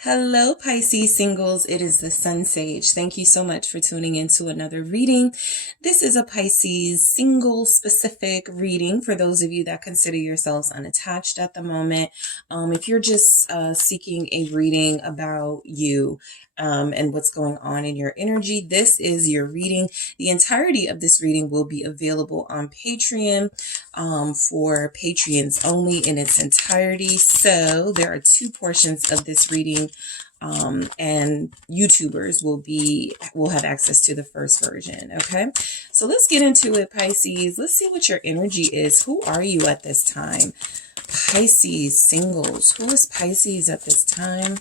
Hello, Pisces singles. It is the SunSage. Thank you so much for tuning into another reading. This is a Pisces single specific reading for those of you that consider yourselves unattached at the moment. If you're just seeking a reading about you, and what's going on in your energy, this is your reading. The entirety of this reading will be available on Patreon for Patreons only in its entirety. So there are two portions of this reading, and YouTubers will have access to the first version. Okay, so let's get into it, Pisces. Let's see what your energy is. Who are you at this time? Pisces singles. Who is Pisces at this time?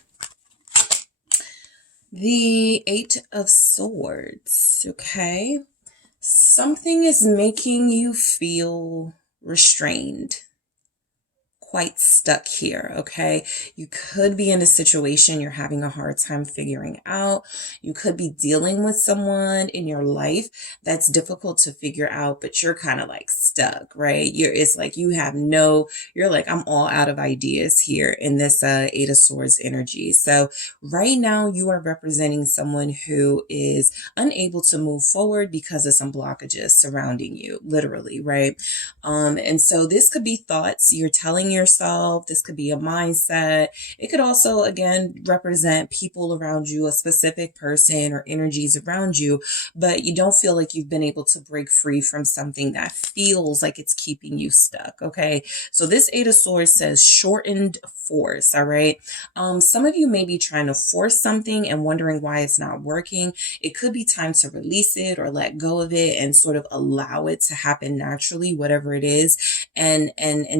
The Eight of Swords, okay? Something is making you feel restrained, quite stuck here, okay? You could be in a situation you're having a hard time figuring out. You could be dealing with someone in your life that's difficult to figure out, but you're kind of like stuck, right? It's like you're like, I'm all out of ideas here in this Eight of Swords energy. So right now you are representing someone who is unable to move forward because of some blockages surrounding you, literally, right? And so this could be thoughts you're telling yourself. This could be a mindset. It could also, again, represent people around you, a specific person or energies around you, but you don't feel like you've been able to break free from something that feels like it's keeping you stuck. Okay. So this Eight of Swords says shortened force. All right. Some of you may be trying to force something and wondering why it's not working. It could be time to release it or let go of it and sort of allow it to happen naturally, whatever it is, and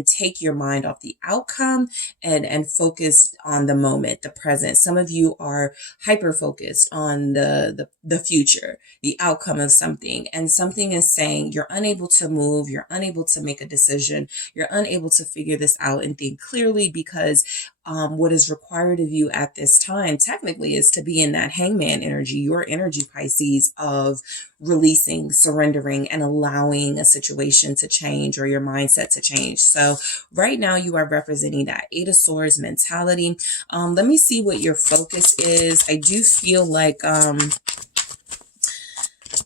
take your mind off the outcome and focus on the moment, the present. Some of you are hyper focused on the future, the outcome of something, and something is saying you're unable to move, you're unable to make a decision, you're unable to figure this out and think clearly because what is required of you at this time technically is to be in that hangman energy, your energy, Pisces, of releasing, surrendering, and allowing a situation to change or your mindset to change. So right now you are representing that Eight of Swords mentality. Let me see what your focus is. I do feel like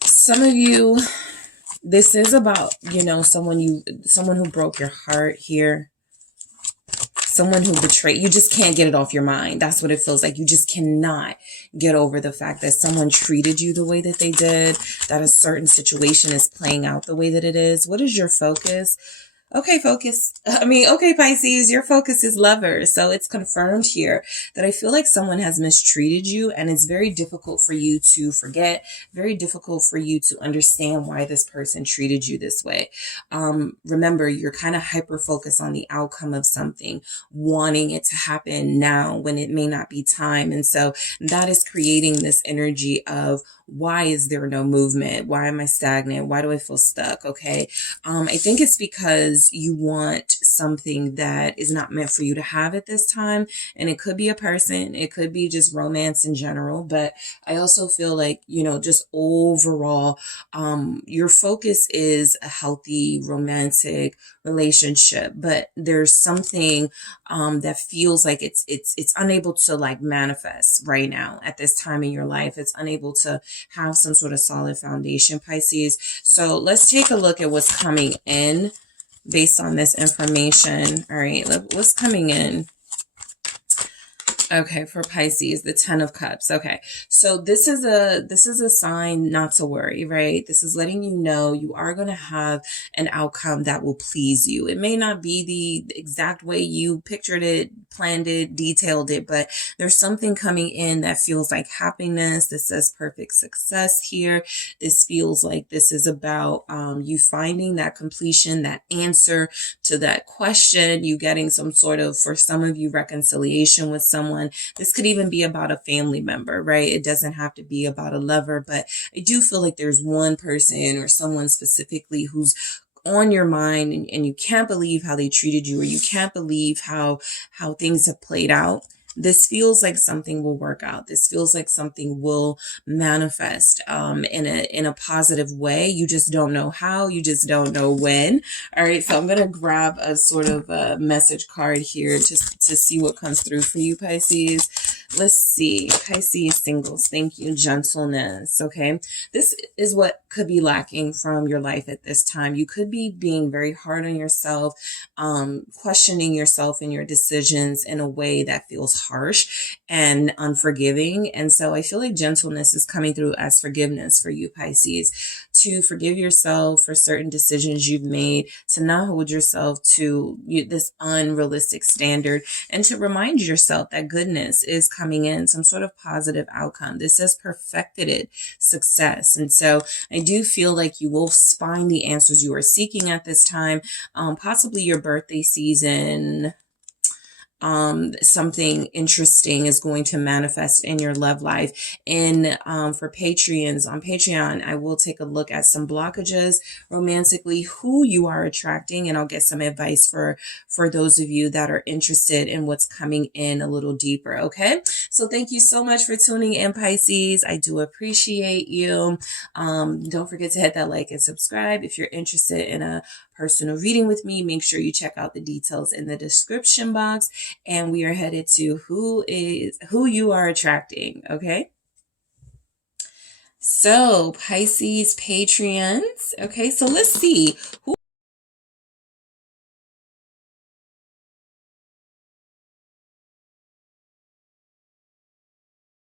some of you, this is about, someone who broke your heart here. Someone who betrayed you. Just can't get it off your mind. That's what it feels like. You just cannot get over the fact that someone treated you the way that they did, that a certain situation is playing out the way that it is. What is your focus? Okay, Pisces, your focus is lovers. So it's confirmed here that I feel like someone has mistreated you and it's very difficult for you to forget, very difficult for you to understand why this person treated you this way. Remember, you're kind of hyper focused on the outcome of something, wanting it to happen now when it may not be time. And so that is creating this energy of, why is there no movement? Why am I stagnant? Why do I feel stuck? Okay. I think it's because you want something that is not meant for you to have at this time. And it could be a person, it could be just romance in general. But I also feel like, just overall, your focus is a healthy, romantic relationship, but there's something that feels like it's unable to like manifest right now at this time in your life. It's unable to have some sort of solid foundation, Pisces. So let's take a look at what's coming in based on this information. All right, what's coming in? Okay, for Pisces, the 10 of Cups. Okay, so this is a sign not to worry, right? This is letting you know you are going to have an outcome that will please you. It may not be the exact way you pictured it, planned it, detailed it, but there's something coming in that feels like happiness. This says perfect success here. This feels like this is about you finding that completion, that answer to that question, you getting some sort of, for some of you, reconciliation with someone. This could even be about a family member, right? It doesn't have to be about a lover, but I do feel like there's one person or someone specifically who's on your mind and you can't believe how they treated you, or you can't believe how things have played out. This feels like something will work out. This feels like something will manifest in a positive way. You just don't know how. You just don't know when. All right, so I'm going to grab a sort of a message card here just to see what comes through for you, Pisces. let's see. Pisces singles, thank you. Gentleness, okay? This is what could be lacking from your life at this time. You could be being very hard on yourself, questioning yourself and your decisions in a way that feels harsh and unforgiving. And so I feel like gentleness is coming through as forgiveness for you, Pisces, to forgive yourself for certain decisions you've made, to not hold yourself to this unrealistic standard, and to remind yourself that goodness is coming in, some sort of positive outcome. This says perfected success. And so I do feel like you will find the answers you are seeking at this time, possibly your birthday season. Something interesting is going to manifest in your love life. And for Patreons, on Patreon, I will take a look at some blockages romantically, who you are attracting, and I'll get some advice for those of you that are interested in what's coming in a little deeper. Okay, so thank you so much for tuning in, Pisces. I do appreciate you. Don't forget to hit that like and subscribe. If you're interested in a personal reading with me, make sure you check out the details in the description box. And we are headed to who you are attracting. Okay. So Pisces Patreons. Okay. So let's see who